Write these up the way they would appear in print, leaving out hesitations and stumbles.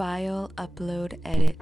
File, upload, edit.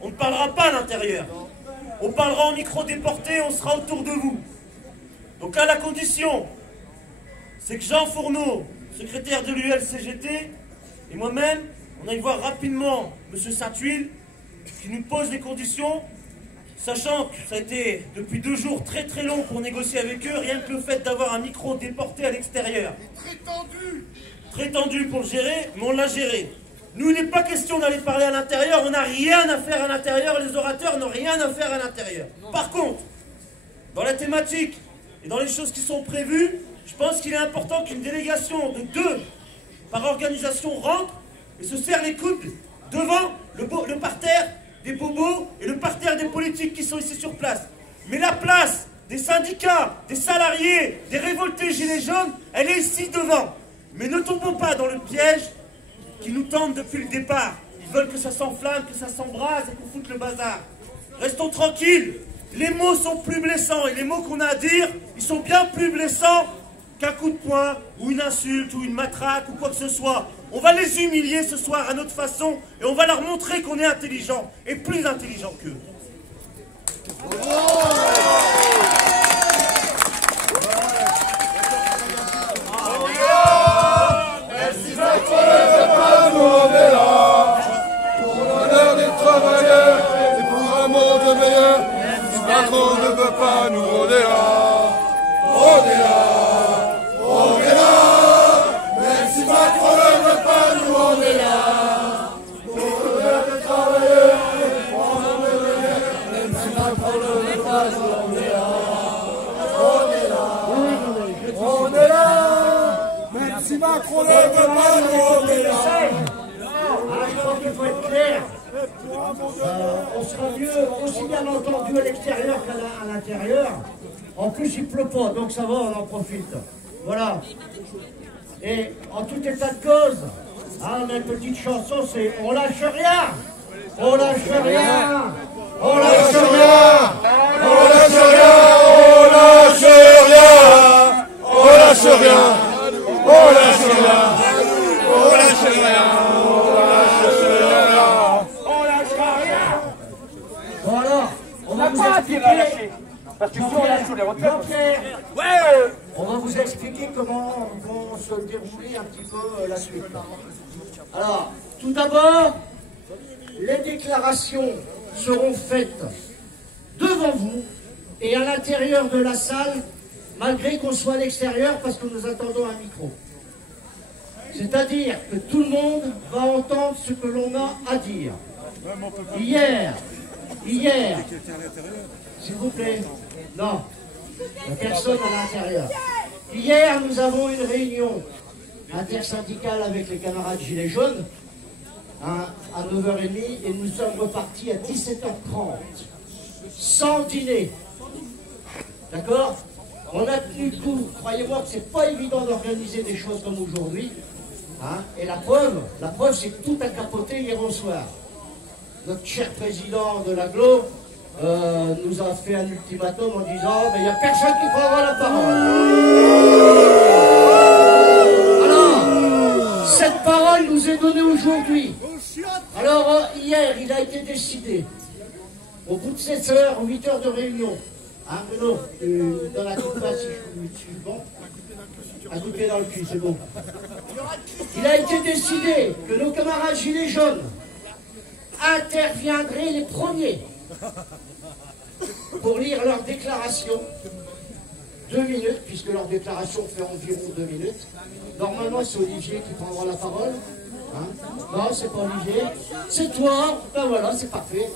On ne parlera pas à l'intérieur. On parlera en micro déporté, on sera autour de vous. Donc à la condition, c'est que Jean Fourneau, secrétaire de l'ULCGT, et moi-même, on aille voir rapidement M. Saint-Huil, qui nous pose les conditions, sachant que ça a été depuis 2 jours très très long pour négocier avec eux, rien que le fait d'avoir un micro déporté à l'extérieur. Très tendu. Très tendu pour le gérer, mais on l'a géré. Nous, il n'est pas question d'aller parler à l'intérieur, on n'a rien à faire à l'intérieur, les orateurs n'ont rien à faire à l'intérieur. Par contre, dans la thématique et dans les choses qui sont prévues, je pense qu'il est important qu'une délégation de 2 par organisation rentre et se serre les coudes devant le parterre des bobos et le parterre des politiques qui sont ici sur place. Mais la place des syndicats, des salariés, des révoltés gilets jaunes, elle est ici devant. Mais ne tombons pas dans le piège qui nous tente depuis le départ. Ils veulent que ça s'enflamme, que ça s'embrase et qu'on foute le bazar. Restons tranquilles. Les mots sont plus blessants et les mots qu'on a à dire, ils sont bien plus blessants qu'un coup de poing ou une insulte ou une matraque ou quoi que ce soit. On va les humilier ce soir à notre façon et on va leur montrer qu'on est intelligent et plus intelligent qu'eux. On est là pour l'honneur des travailleurs et pour un monde meilleur. Si Macron ne veut pas, nous on est là. On est là, on est là. Même si Macron ne veut pas, nous on est là. Pour l'honneur des travailleurs et pour un monde meilleur. Même si Macron ne veut pas, nous on est là. On est là, on est là. Même si Macron ne veut pas, nous on est là. Je pense qu'il faut être clair. On sera mieux, aussi bien entendu à l'extérieur qu'à l'intérieur. En plus, il pleut pas, donc ça va, on en profite. Voilà. Et en tout état de cause, on a une petite chanson, c'est « On lâche rien !» On lâche rien. On lâche rien. On lâche rien. On lâche rien. On lâche rien. On lâche rien. On lâche rien. Voilà. On va vous expliquer. Parce que si on lâche les retraites. On va vous expliquer comment vont se dérouler un petit peu la suite. Alors, tout d'abord, les déclarations seront faites devant vous et à l'intérieur de la salle, malgré qu'on soit à l'extérieur, parce que nous attendons un micro. C'est-à-dire que tout le monde va entendre ce que l'on a à dire. Hier, s'il vous plaît, non, il n'y a personne à l'intérieur. Hier, nous avons une réunion intersyndicale avec les camarades Gilets jaunes, à 9h30, et nous sommes repartis à 17h30, sans dîner. D'accord? On a tenu le coup. Croyez-moi que c'est pas évident d'organiser des choses comme aujourd'hui. Et la preuve c'est que tout a capoté hier au soir. Notre cher président de l'agglo nous a fait un ultimatum en disant il n'y a personne qui prendra la parole. Alors, cette parole nous est donnée aujourd'hui. Alors, hier, il a été décidé, au bout de 7 heures, 8 heures de réunion, Bruno, dans la coupe, si je suis bon, un coup de pied dans le cul, c'est bon. Il a été décidé que nos camarades Gilets jaunes interviendraient les premiers pour lire leur déclaration. 2 minutes, puisque leur déclaration fait environ 2 minutes. Normalement, c'est Olivier qui prendra la parole. Non, c'est pas Olivier. C'est toi. Ben voilà, c'est parfait.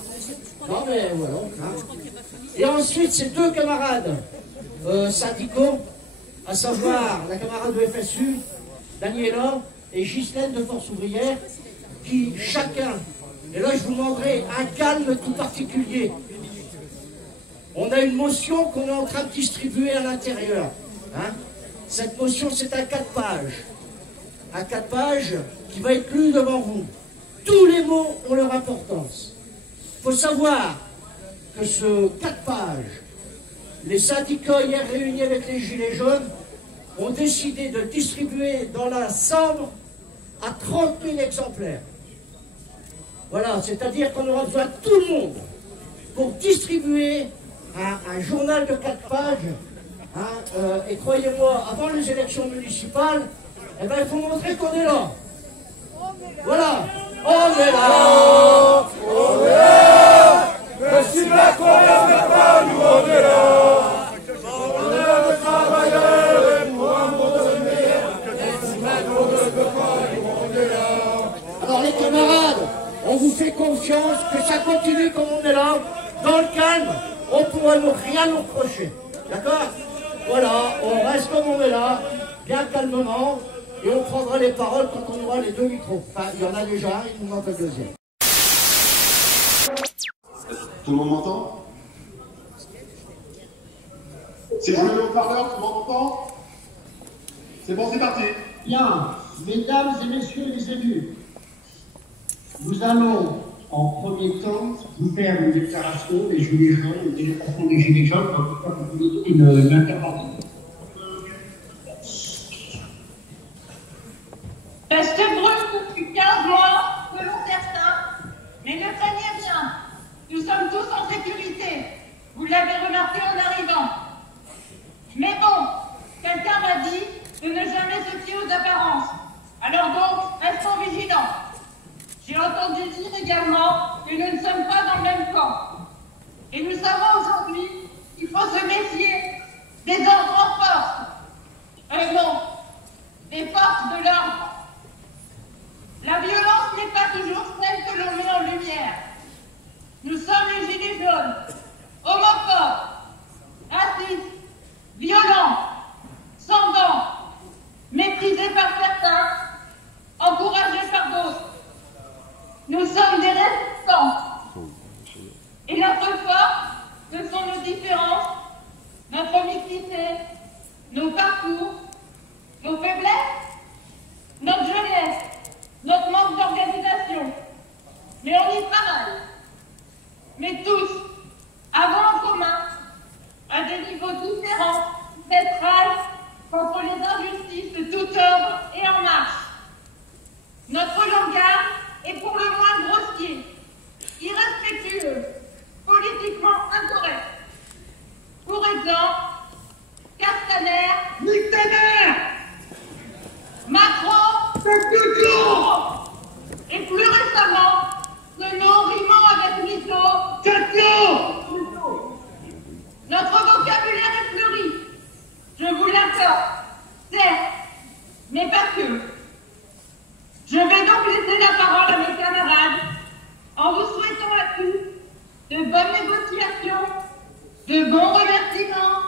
Non, mais voilà. Et ensuite, ces 2 camarades syndicaux, à savoir la camarade de FSU, Daniela et Ghislaine de Force Ouvrière, qui chacun, et là je vous demanderai un calme tout particulier. On a une motion qu'on est en train de distribuer à l'intérieur. Cette motion, c'est un 4 pages. Un 4 pages qui va être lu devant vous. Tous les mots ont leur importance. Il faut savoir que ce 4 pages, les syndicats hier réunis avec les Gilets jaunes ont décidé de distribuer dans la Sambre à 30 000 exemplaires. Voilà, c'est-à-dire qu'on aura besoin de tout le monde pour distribuer un journal de 4 pages. Et croyez-moi, avant les élections municipales, il faut montrer qu'on est là. Voilà, on est là. On est là. Mais si la colère n'est pas, nous on est là. On est là de travailleurs et pour un monde meilleur. Si la colère ne peut pas, nous on est là. Alors les camarades, on vous fait confiance, que ça continue comme on est là, dans le calme, on ne pourra rien nous reprocher. D'accord? Voilà, on reste comme on est là, bien calmement, et on prendra les paroles quand on aura les 2 micros. Enfin, il y en a déjà un, il nous manque le deuxième. Tout le monde m'entend? Si je mets le haut-parleur, tout le monde m'entend? C'est bon, c'est parti. Bien, mesdames et messieurs les élus, nous allons en premier temps vous faire une déclaration des Gilets jaunes, une déclaration des Gilets jaunes, en tout cas vous donner une intervention. Reste brûle depuis 15 mois, selon certains, mais ne craignez rien, nous sommes tous en sécurité, vous l'avez remarqué en arrivant. Mais bon, quelqu'un m'a dit de ne jamais se fier aux apparences, alors donc, restons vigilants. J'ai entendu dire également que nous ne sommes pas dans le même camp. Et nous savons aujourd'hui qu'il faut se méfier des ordres en force. Non, des forces de l'ordre. La violence n'est pas toujours celle que l'on met en lumière. Nous sommes les Gilets jaunes, homophobes, racistes, violents, sans dents, méprisés par certains, encouragés par d'autres. Nous sommes des résistants. Et notre force, ce sont nos différences, notre mixité, nos parcours, nos faiblesses, notre jeunesse, notre manque d'organisation. de bons remerciements,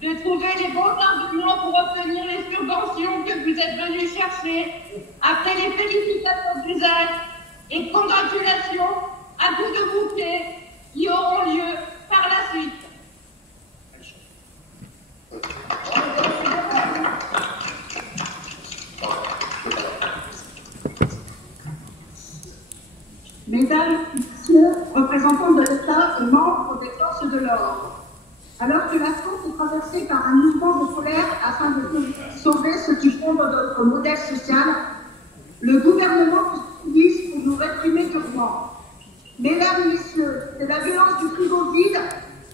de trouver les bons arguments pour obtenir les subventions que vous êtes venus chercher, après les félicitations d'usage et congratulations à coups de bouquet qui auront lieu par la suite. Mesdames et messieurs, représentants de l'État et membres des forces de l'ordre, alors que la France est traversée par un mouvement de colère afin de sauver ce qui fonde notre modèle social, le gouvernement se utilise pour nous réprimer durement. Mesdames et messieurs, c'est la violence du frigo vide,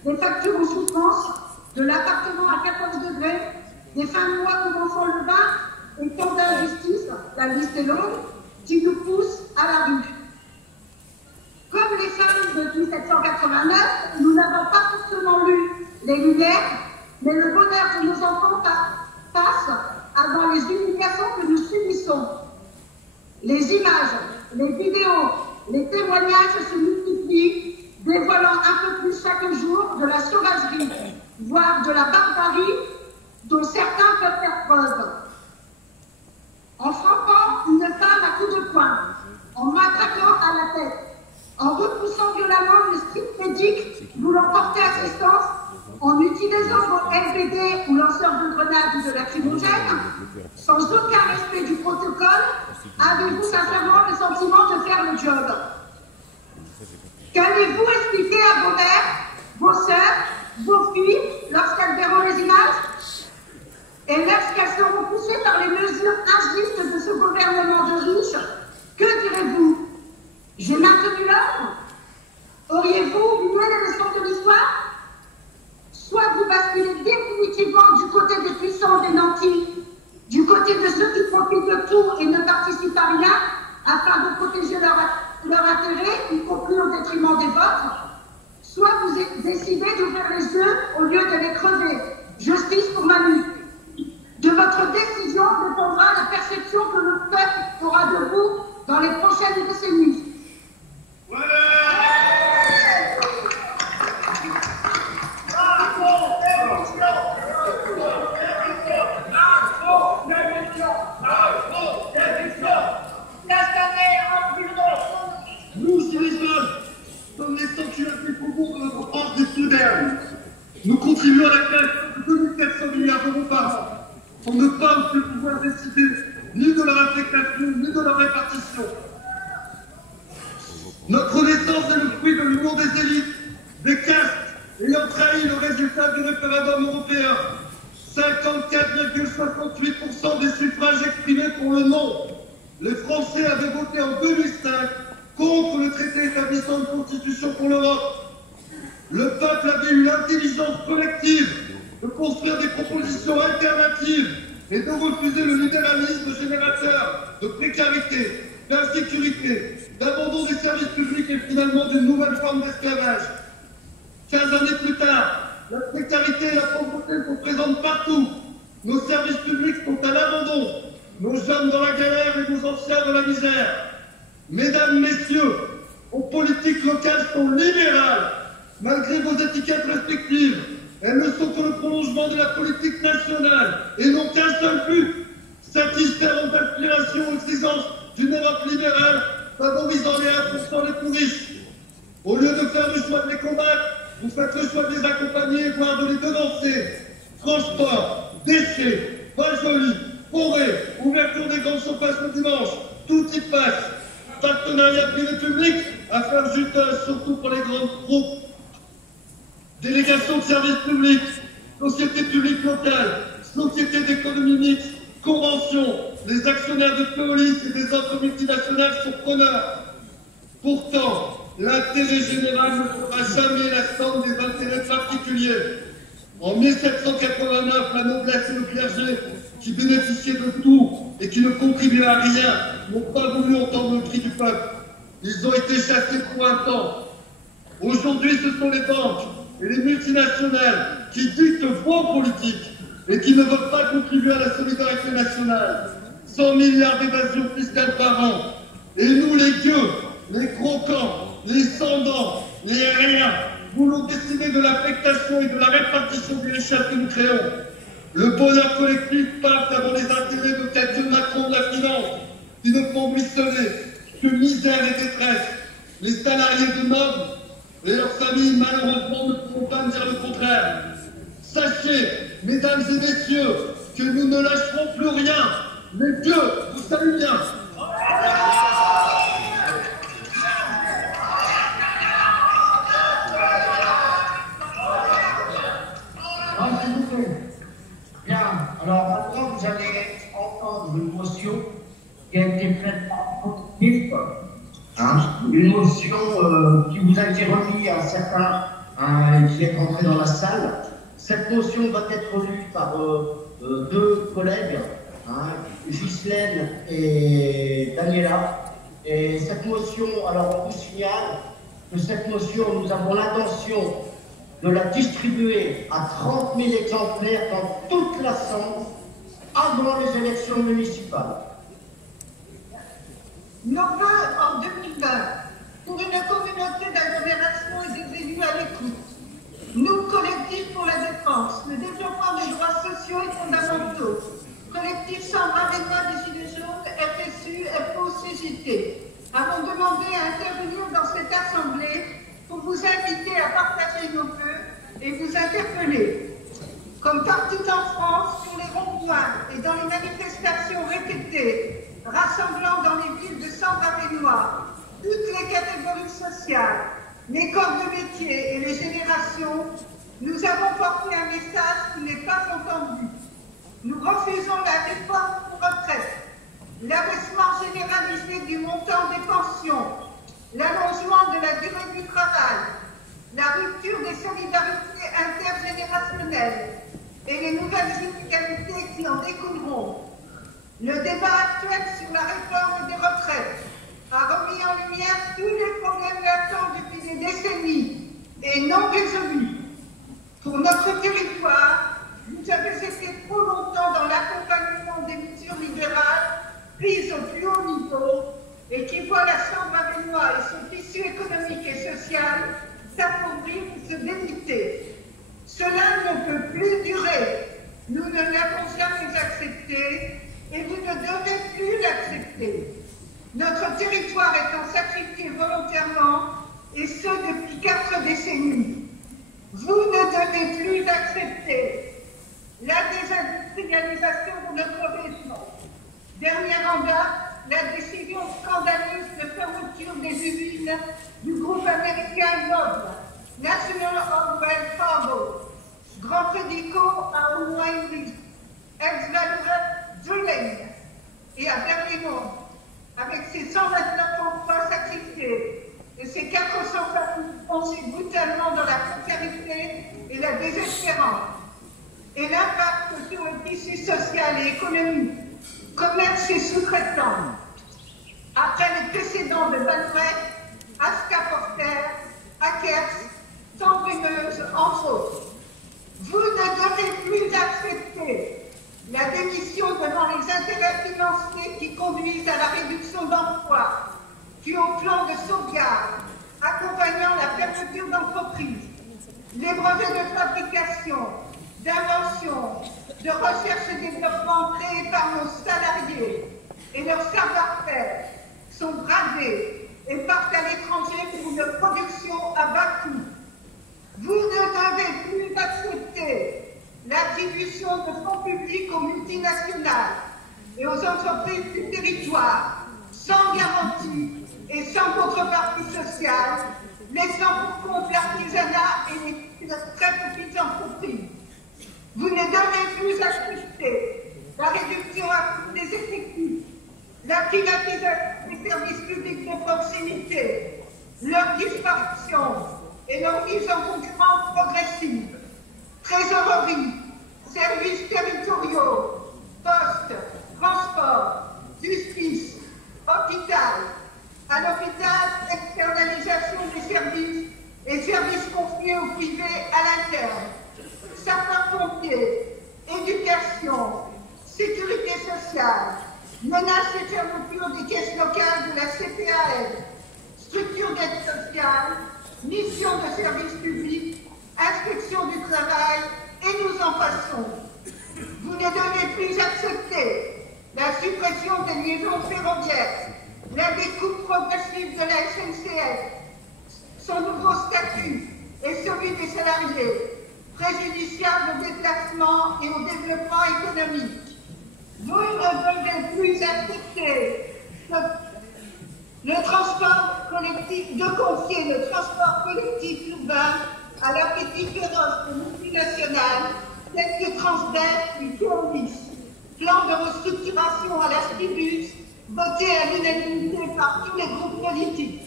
des factures en souffrance, de l'appartement à 14 degrés, des fins de mois commençant le 20 et tant d'injustices, la liste est longue, qui nous poussent à la rue. Comme les femmes de 1789, nous n'avons pas forcément lu les Lumières, mais le bonheur de nos enfants passe avant les humiliations que nous subissons. Les images, les vidéos, les témoignages se multiplient, dévoilant un peu plus chaque jour de la sauvagerie, voire de la barbarie dont certains peuvent faire preuve. En frappant une femme à coups de poing, en matraquant à la tête, en repoussant violemment le strict médic voulant porter assistance, en utilisant vos LBD ou lanceurs de grenades ou de lacrymogènes, sans aucun respect du protocole, avez-vous sincèrement le sentiment de faire le job? Qu'allez-vous expliquer à vos mères, vos sœurs, vos filles, lorsqu'elles verront les images? Et lorsqu'elles seront poussées par les mesures injustes de ce gouvernement de riches, que direz-vous? J'ai maintenu l'ordre? Auriez-vous oublié les leçons de l'histoire? Soit vous basculez définitivement du côté des puissants, des nantis, du côté de ceux qui profitent de tout et ne participent à rien, afin de protéger leur intérêt, y compris au détriment des vôtres, soit vous décidez d'ouvrir les yeux au lieu de les crever. Justice pour Manu. De votre décision dépendra la perception que le peuple aura de vous dans les prochaines décennies. Nous, citoyens, sommes les sanctuaires des faubourgs de notre France des Soudaines. Nous contribuons à la création de 2400 milliards d'euros par an. On ne peut plus pouvoir décider ni de leur affectation, ni de leur répartition. Notre naissance est le fruit de l'union des élites, des castes, ayant trahi le résultat du référendum européen. 54,68% des suffrages exprimés pour le non. Les Français avaient voté en 2005 contre le traité établissant une constitution pour l'Europe. Le peuple avait eu l'intelligence collective de construire des propositions alternatives et de refuser le libéralisme générateur de précarité, d'insécurité, d'abandon des services publics et finalement d'une nouvelle forme d'esclavage. 15 années plus tard, la précarité et la pauvreté sont présentes partout. Nos services publics sont à l'abandon, nos jeunes dans la galère et nos anciens dans la misère. Mesdames, messieurs, vos politiques locales sont libérales, malgré vos étiquettes restrictives. Elles ne sont que le prolongement de la politique nationale et n'ont qu'un seul but, satisfaire aux aspirations aux exigences d'une Europe libérale favorisant les 1% les plus riches. Au lieu de faire le choix de les combattre, vous faites le choix de les accompagner, voire de les devancer. Transport, déchets, Val-Joli, forêt, ouverture des grands chauffages le dimanche, tout y passe. Partenariat privé-public, affaire juteuse, surtout pour les grands groupes. Délégation de services publics, sociétés publiques locales, sociétés d'économie mixte, conventions, les actionnaires de police et des autres multinationales sont preneurs. Pourtant, l'intérêt général ne fera jamais la somme des intérêts particuliers. En 1789, la noblesse et le clergé, qui bénéficiaient de tout et qui ne contribuaient à rien, n'ont pas voulu entendre le cri du peuple. Ils ont été chassés pour un temps. Aujourd'hui, ce sont les banques et les multinationales qui dictent vos politiques et qui ne veulent pas contribuer à la solidarité nationale. 100 milliards d'évasion fiscale par an. Et nous, les gueux, les croquants, les sans-dents, les riens, boulot destiné de l'affectation et de la répartition du richesse que nous créons. Le bonheur collectif passe avant les intérêts de quelques Macron de la finance qui ne font ruisseler que misère et détresse. Les salariés de Noble et leurs familles, malheureusement, ne pourront pas me dire le contraire. Sachez, mesdames et messieurs, que nous ne lâcherons plus rien. Mais Dieu vous salue bien. Bien, alors maintenant vous allez entendre une motion qui a été faite par collectif, une motion qui vous a été remise à certains qui est entré dans la salle. Cette motion va être lue par deux collègues, Ghislaine et Daniela. Et cette motion, alors on vous signale que cette motion, nous avons l'intention de la distribuer à 30 000 exemplaires dans toute la Sambre avant les élections municipales. Nos vœux en 2020 pour une communauté d'agglomération et des élus à l'écoute. Nous, collectifs pour la défense, le développement des droits sociaux et fondamentaux. Collectif Sambre Avènement des Gilets jaunes, FSU, FO, CGT, avons demandé à intervenir dans cette assemblée pour vous inviter à partager nos vœux et vous interpeller. Comme partout en France, sur les ronds-points et dans les manifestations répétées, rassemblant dans les villes de Sambre-Avesnois toutes les catégories sociales, les corps de métier et les générations, nous avons porté un message qui n'est pas entendu. Nous refusons la réforme pour retraite, l'abaissement généralisé du montant des pensions, l'allongement de la durée du travail, la rupture des solidarités intergénérationnelles et les nouvelles inégalités qui en découleront. Le débat actuel sur la réforme des retraites a remis en lumière tous les problèmes latents depuis des décennies et non résolus. Pour notre territoire, vous avez été trop longtemps dans l'accompagnement des mesures libérales prises au plus haut niveau et qui voient la Sambre-Avesnois et son tissu économique et social s'appauvrir et se déliter. Cela ne peut plus durer. Nous ne l'avons jamais accepté et vous ne devez plus l'accepter. Notre territoire étant sacrifié volontairement, et ce depuis 4 décennies. Vous ne devez plus accepter la désindustrialisation de notre région. Dernière en date, la décision scandaleuse de fermeture des usines du groupe américain Noble, National Oilwell Fargo, Grand Prédico à Omaha, Ex-Valorant Drilling et à Berlino, avec ses 129 emplois sacrifiés et ses 400 familles plongées brutalement dans la précarité et la désespérance, et l'impact sur le tissu social et économique, commerce et sous-traitants. Après les précédents de Vallourec, Asca Porter, Akers, Sambrineuse, entre autres. Vous ne devez plus accepter la démission devant les intérêts financiers qui conduisent à la réduction d'emplois, puis au plan de sauvegarde, accompagnant la fermeture d'entreprises, les brevets de fabrication, d'invention, de recherche et développement créés par nos salariés et leur savoir-faire sont bradés et partent à l'étranger pour une production à bas coût. Vous ne devez plus accepter l'attribution de fonds publics aux multinationales et aux entreprises du territoire sans garantie et sans contrepartie sociale, laissant pour compte l'artisanat et les très petites entreprises. Vous ne devez plus accepter la réduction à coût des effectifs, la privatisation des services publics de proximité, leur disparition et leur mise en concurrence progressive. Trésorerie, services territoriaux, postes, transport, justice, hôpital. À l'hôpital, externalisation des services et services confiés au privé à l'interne. Sapeurs-pompiers, éducation, sécurité sociale, menaces et fermeture des caisses locales de la CPAM, structure d'aide sociale, mission de service public, en passons. Vous ne devez plus accepter la suppression des liaisons ferroviaires, la découpe progressive de la SNCF, son nouveau statut et celui des salariés, préjudiciable au déplacement et au développement économique. Vous ne devez plus accepter le transport collectif, de confier le transport collectif urbain à l'appétit féroce de multinationales telles que Transdev ou Keolis, plan de restructuration à la Stibus, voté à l'unanimité par tous les groupes politiques,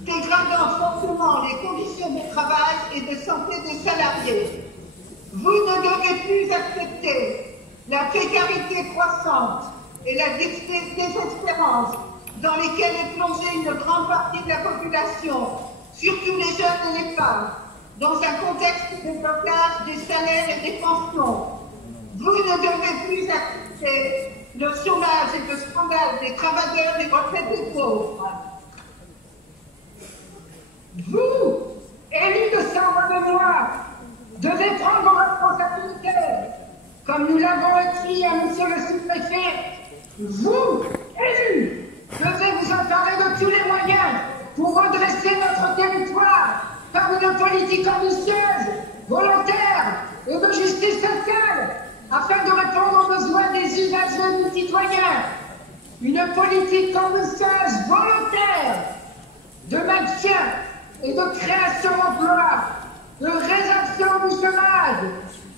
dégradant fortement les conditions de travail et de santé des salariés. Vous ne devez plus accepter la précarité croissante et la désespérance dans lesquelles est plongée une grande partie de la population, surtout les jeunes et les femmes, dans un contexte de blocage des salaires et des pensions. Vous ne devez plus accepter le chômage et le scandale des travailleurs et retraités pauvres. Vous, élus de Saint-Benoît, devez prendre vos responsabilités, comme nous l'avons écrit à monsieur le sous-préfet. Vous, élus, devez vous emparer de tous les moyens pour redresser notre territoire par une politique ambitieuse, volontaire et de justice sociale, afin de répondre aux besoins des usagers des citoyens. Une politique ambitieuse, volontaire, de maintien et de création d'emplois, de résorption du chômage,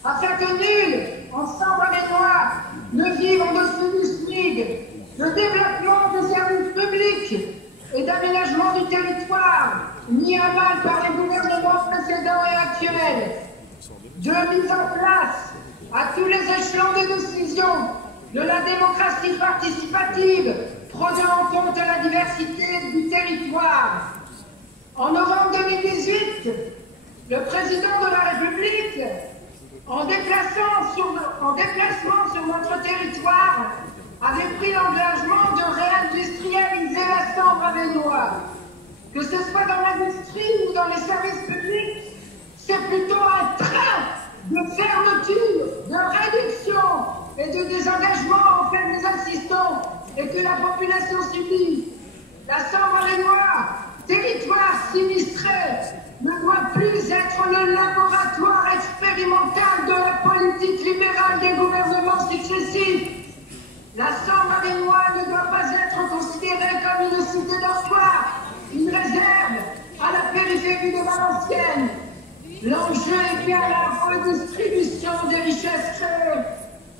afin que nul, ensemble les Noirs, ne vive en dessous du SMIC, de développement des services publics et d'aménagement du territoire, mis à mal par les gouvernements précédents et actuels, de mise en place à tous les échelons de décision de la démocratie participative, prenant en compte la diversité du territoire. En novembre 2018, le président de la République, en déplacement sur notre territoire, avait pris l'engagement de réindustrialiser la Sambre-Avesnois. Que ce soit dans l'industrie ou dans les services publics, c'est plutôt un train de fermeture, de réduction et de désengagement auquel nous assistons et que la population subit. La Sambre-Avesnois, territoire sinistré, ne doit plus être le laboratoire expérimental de la politique libérale des gouvernements successifs. La Sambre-Avesnois ne doit pas être considérée comme une cité dortoir, une réserve à la périphérie de Valenciennes. L'enjeu est bien la redistribution des richesses créées.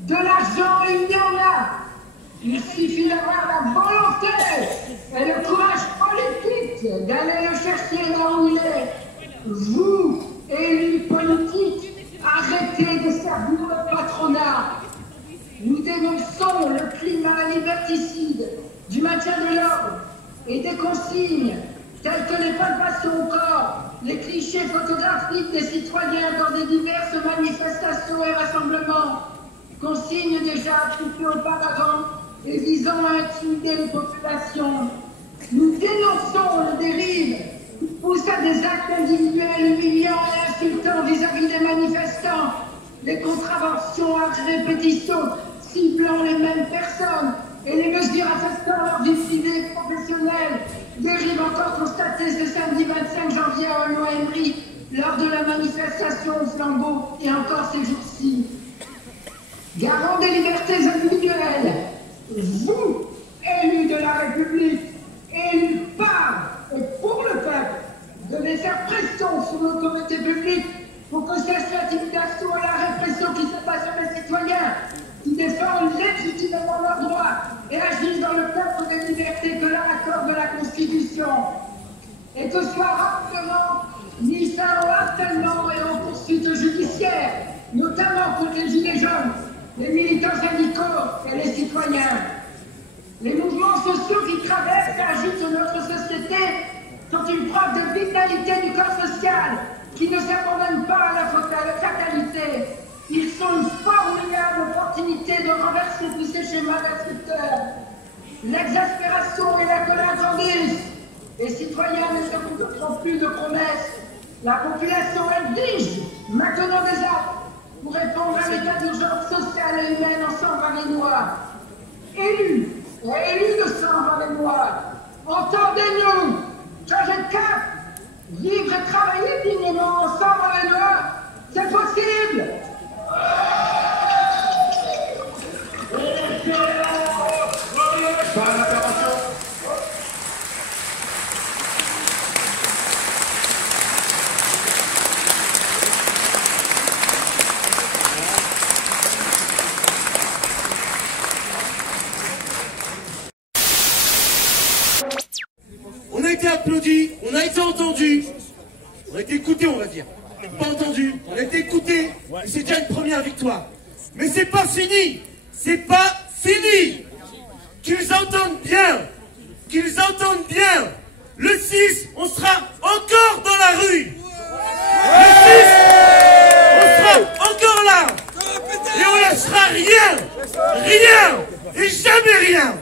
De l'argent, il y en a. Il suffit d'avoir la volonté et le courage politique d'aller le chercher là où il est. Vous, élus politiques, arrêtez de servir le patronat. Nous dénonçons le climat liberticide du maintien de l'ordre et des consignes telles que les palpations au corps, les clichés photographiques des citoyens dans des diverses manifestations et rassemblements, consignes déjà appliquées auparavant et visant à intimider les populations. Nous dénonçons le dérive qui pousse à des actes individuels humiliants et insultants vis-à-vis des manifestants, les contraventions à répétition ciblant les mêmes personnes et les mesures affectant leur vie privée et professionnelle, dérive encore constatée ce samedi 25 janvier à Loënerie lors de la manifestation au flambeau et encore ces jours-ci. Garant des libertés individuelles, vous, élus de la République, élus par et pour le peuple, devez faire pression sur l'autorité publique pour que cesse l'intimidation et la répression qui se passe sur les citoyens, qui défendent légitimement leurs droits et agissent dans le cadre des libertés que leur accorde la Constitution. Et que soit rapidement mis fin au harcèlement et aux poursuites judiciaires, notamment contre les gilets jaunes, les militants syndicaux et les citoyens. Les mouvements sociaux qui traversent et agissent sur notre société sont une preuve de vitalité du corps social qui ne s'abandonne pas à la fatalité. Ils sont une formidable opportunité de renverser tous ces schémas destructeurs. L'exaspération et la colère grandissent. Les citoyens ne se contenteront plus de promesses. La population exige maintenant des actes. pour répondre à l'état d'urgence sociale et humaine en Sambre-et-Loire. Élus et élus de Sambre-et-Loire, entendez-nous, changez de cap, vivre et travailler dignement en Sambre-et-Loire, c'est possible. On a été applaudi, on a été entendu, on a été écouté, on va dire. Pas entendu, on a été écouté, et c'est déjà une première victoire. Mais c'est pas fini, c'est pas fini. Qu'ils entendent bien, qu'ils entendent bien. Le 6, on sera encore dans la rue. Le 6, on sera encore là. Et on lâchera rien, rien, et jamais rien.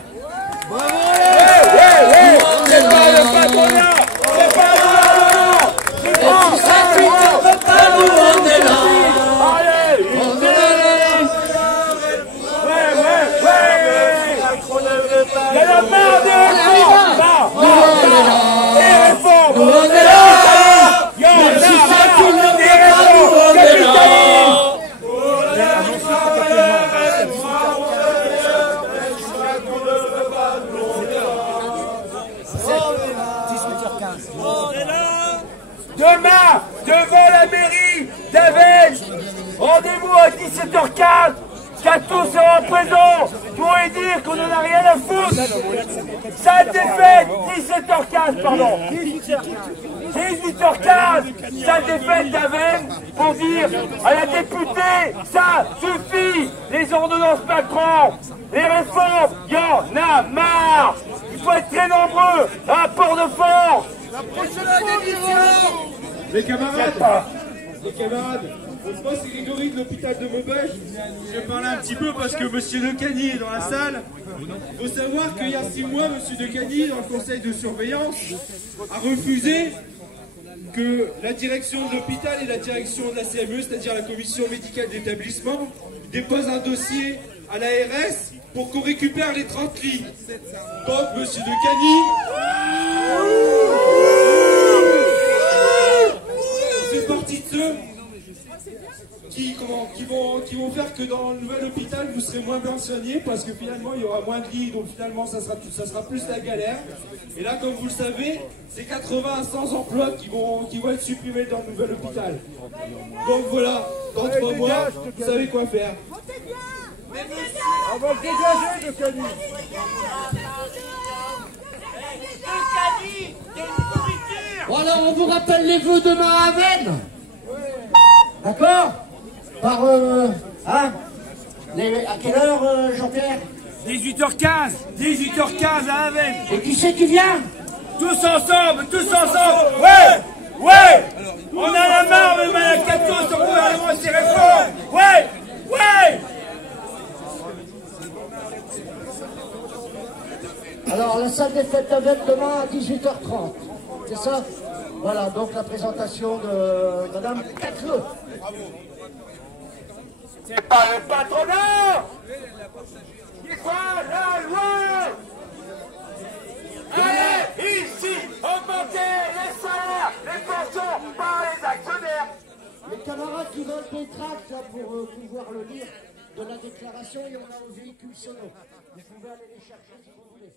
C'est pas le patronat! C'est pas le patronat! C'est pas nous, on est là! Allez! On est là! Ouais! Il y a la main des réformes! On est là! Il y a des réformes! Demain, devant la mairie d'Avesnes, rendez-vous à 17h15. Cato sera présent pour lui dire qu'on n'en a rien à foutre. Salle des fêtes, 17h15, pardon. 18h15, salle des fêtes d'Avesnes pour dire à la députée, ça suffit. Les ordonnances Macron, les réformes, il y en a marre. Il faut être très nombreux à Port-de-Fort. La prochaine édition. Les camarades, on se passe Grégory de l'hôpital de Maubeuge. Je vais parler un petit peu parce que monsieur Decagny est dans la salle. Il faut savoir qu'il y a 6 mois, monsieur Decagny, dans le conseil de surveillance, a refusé que la direction de l'hôpital et la direction de la CME, c'est-à-dire la commission médicale d'établissement, déposent un dossier à l'ARS pour qu'on récupère les 30 lits. Donc, monsieur Decagny fait partie de ceux qui vont faire que dans le nouvel hôpital vous serez moins bien soignés parce que finalement il y aura moins de lits, donc finalement ça sera plus la galère. Et là, comme vous le savez, c'est 80 à 100 emplois qui vont être supprimés dans le nouvel hôpital. Donc voilà, dans 3 mois, vous savez quoi faire. On va le dégager, Decagny. Bon alors, on vous rappelle les vœux demain à Avesnes. D'accord? Par à quelle heure, Jean-Pierre? 18h15, 18h15 à Avesnes. Et qui c'est qui vient? Tous ensemble, ouais, ouais. On a la marre de Mme Cato, son gouvernement et ses réformes. Ouais, ouais. Alors, la salle des fêtes d'Avesnes demain à 18h30. C'est ça? Voilà, donc la présentation de Madame Catelot. C'est pas le patronat. Il faut la loi. Allez, ici, augmenter les salaires, les pensions par les actionnaires. Les camarades qui veulent des tracts là, pour pouvoir le lire de la déclaration, il y en a au véhicule sonore. Vous pouvez aller les chercher si vous voulez.